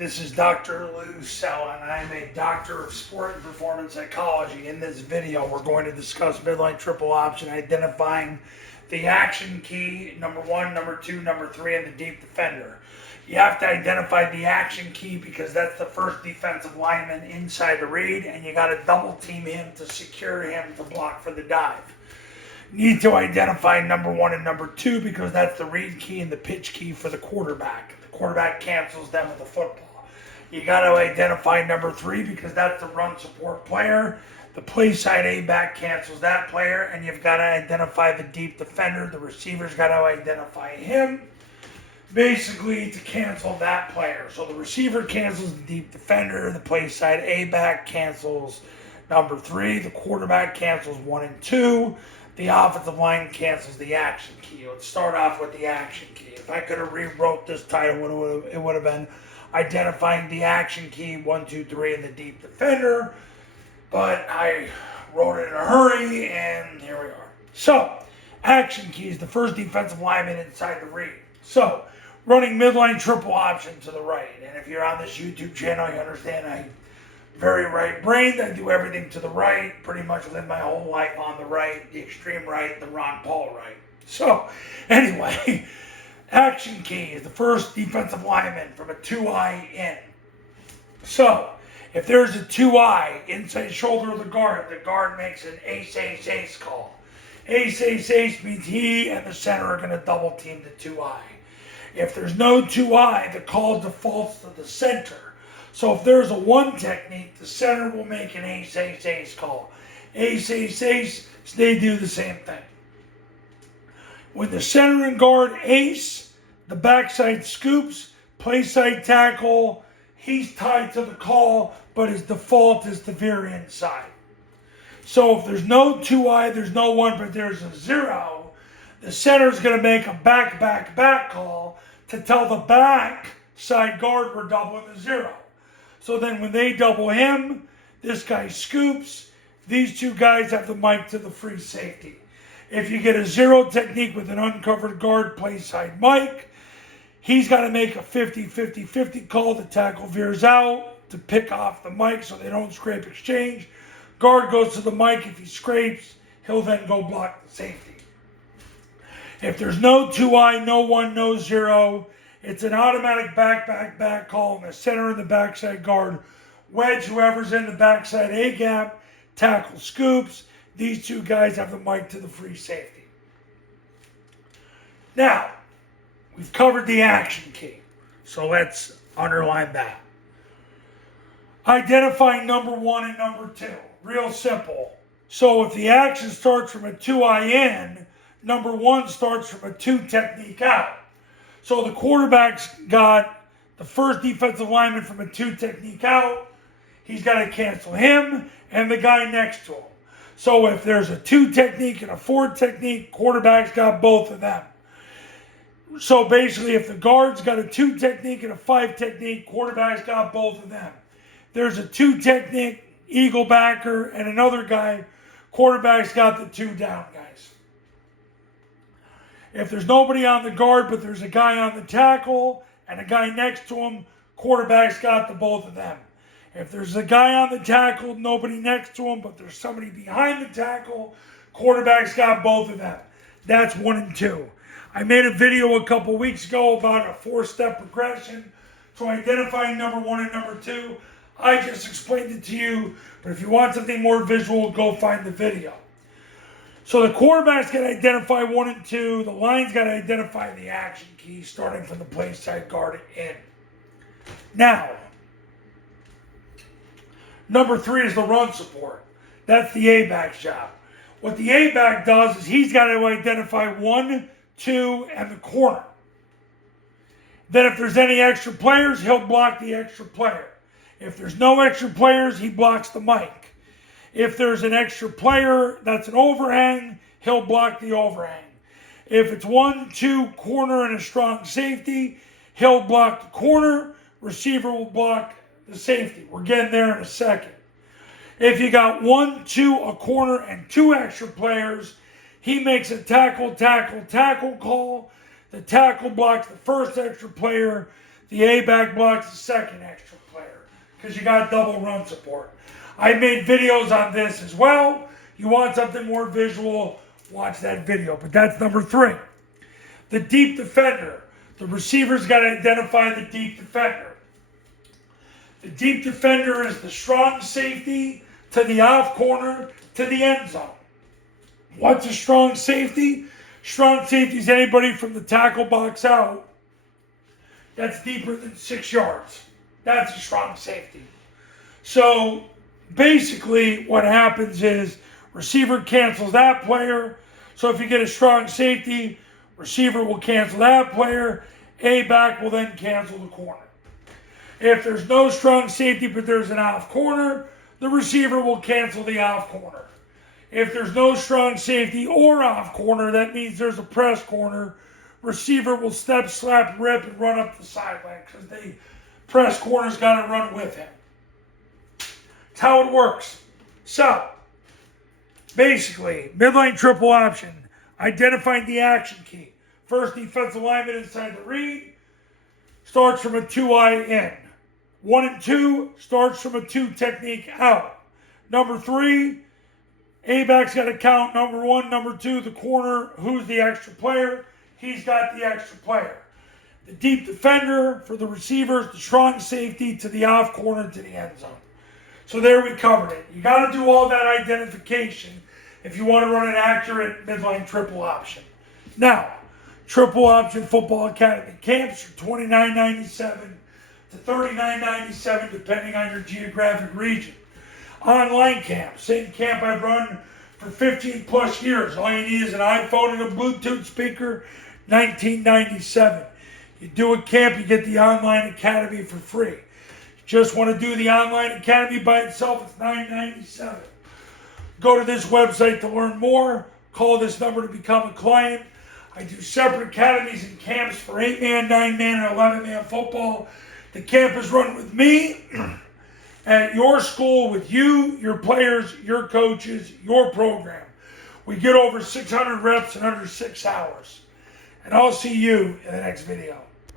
This is Dr. Lou Cella, and I'm a doctor of sport and performance psychology. In this video, we're going to discuss midline triple option, identifying the action key, number 1, number 2, number 3, and the deep defender. You have to identify the action key because that's the first defensive lineman inside the read, and you got to double team him to secure him to block for the dive. You need to identify number 1 and number 2 because that's the read key and the pitch key for the quarterback. The quarterback cancels them with the football. You got to identify number 3 because that's the run support player. The play side A back cancels that player, and you've got to identify the deep defender. The receiver's got to identify him, basically to cancel that player. So the receiver cancels the deep defender. The play side A back cancels number 3. The quarterback cancels 1 and 2. The offensive line cancels the action key. Let's start off with the action key. If I could have rewrote this title, it would have been identifying the action key, 1, 2, 3, and the deep defender. But I wrote it in a hurry, and here we are. So, action key is the first defensive lineman inside the read. So, running midline triple option to the right. And if you're on this YouTube channel, you understand I'm very right-brained. I do everything to the right. Pretty much live my whole life on the right, the extreme right, the Ron Paul right. So, anyway, action key is the first defensive lineman from a 2-eye in. So, if there's a 2-eye inside shoulder of the guard makes an ace call. Ace means he and the center are going to double team the 2-eye. If there's no 2-eye, the call defaults to the center. So if there's a 1 technique, the center will make an ace call. Ace, they do the same thing. When the center and guard ace, the backside scoops, play side tackle, he's tied to the call, but his default is the veer inside. So if there's no 2-eye, there's no 1, but there's a 0, the center's going to make a back call to tell the backside guard we're doubling the 0. So then when they double him, this guy scoops. These 2 guys have the mic to the free safety. If you get a 0 technique with an uncovered guard play side mic, he's got to make a 50-50-50 call. The tackle veers out to pick off the mic so they don't scrape exchange. Guard goes to the mic. If he scrapes, he'll then go block the safety. If there's no 2-eye, no 1, no 0, it's an automatic back call, and the center and the backside guard wedge whoever's in the backside A gap, tackle scoops. These 2 guys have the mic to the free safety. Now, we've covered the action key, so let's underline that. Identifying number 1 and number 2, real simple. So if the action starts from a 2-eye in, number 1 starts from a 2 technique out. So the quarterback's got the first defensive lineman from a 2 technique out. He's got to cancel him and the guy next to him. So if there's a 2 technique and a 4 technique, quarterback's got both of them. So basically, if the guard's got a 2 technique and a 5 technique, quarterback's got both of them. There's a 2 technique, eagle backer, and another guy, quarterback's got the 2 down guys. If there's nobody on the guard, but there's a guy on the tackle and a guy next to him, quarterback's got the both of them. If there's a guy on the tackle, nobody next to him, but there's somebody behind the tackle, quarterback's got both of them. That's 1 and 2. I made a video a couple weeks ago about a 4-step progression to identifying number 1 and number 2. I just explained it to you, but if you want something more visual, go find the video. So the quarterback's got to identify 1 and 2. The line's got to identify the action key, starting from the play side guard in. Now, number 3 is the run support. That's the A-back's job. What the A-back does is he's got to identify 1, 2, and the corner. Then if there's any extra players, he'll block the extra player. If there's no extra players, he blocks the mic. If there's an extra player that's an overhang, he'll block the overhang. If it's 1, 2, corner, and a strong safety, he'll block the corner. Receiver will block the safety. We're getting there in a second. If you got 1, 2, a corner, and 2 extra players, he makes a tackle call. The tackle blocks the first extra player. The A back block's the second extra player because you got double run support. I made videos on this as well. You want something more visual, watch that video. But that's number 3. The deep defender. The receiver's got to identify the deep defender. The deep defender is the strong safety to the off corner to the end zone. What's a strong safety? Strong safety is anybody from the tackle box out that's deeper than 6 yards. That's a strong safety. So basically what happens is receiver cancels that player. So if you get a strong safety, receiver will cancel that player. A back will then cancel the corner. If there's no strong safety but there's an off corner, the receiver will cancel the off corner. If there's no strong safety or off corner, that means there's a press corner. Receiver will step, slap, rip, and run up the sideline because the press corner's got to run with him. That's how it works. So, basically, midline triple option, identifying the action key. First defensive lineman inside the read starts from a 2-eye in. 1 and 2 starts from a 2 technique out. Number 3, A-back's got to count number 1, number 2, the corner. Who's the extra player? He's got the extra player. The deep defender for the receivers, the strong safety to the off corner to the end zone. So there we covered it. You got to do all that identification if you want to run an accurate midline triple option. Now, triple option football academy camps are $29.97 to $39.97 depending on your geographic region. Online camp, same camp I've run for 15 plus years. All you need is an iPhone and a Bluetooth speaker, $19.97. You do a camp, you get the online academy for free. You just want to do the online academy by itself, it's $9.97. Go to this website to learn more. Call this number to become a client. I do separate academies and camps for 8-man, 9-man, and 11-man football. The camp is run with me at your school with you, your players, your coaches, your program. We get over 600 reps in under 6 hours. And I'll see you in the next video.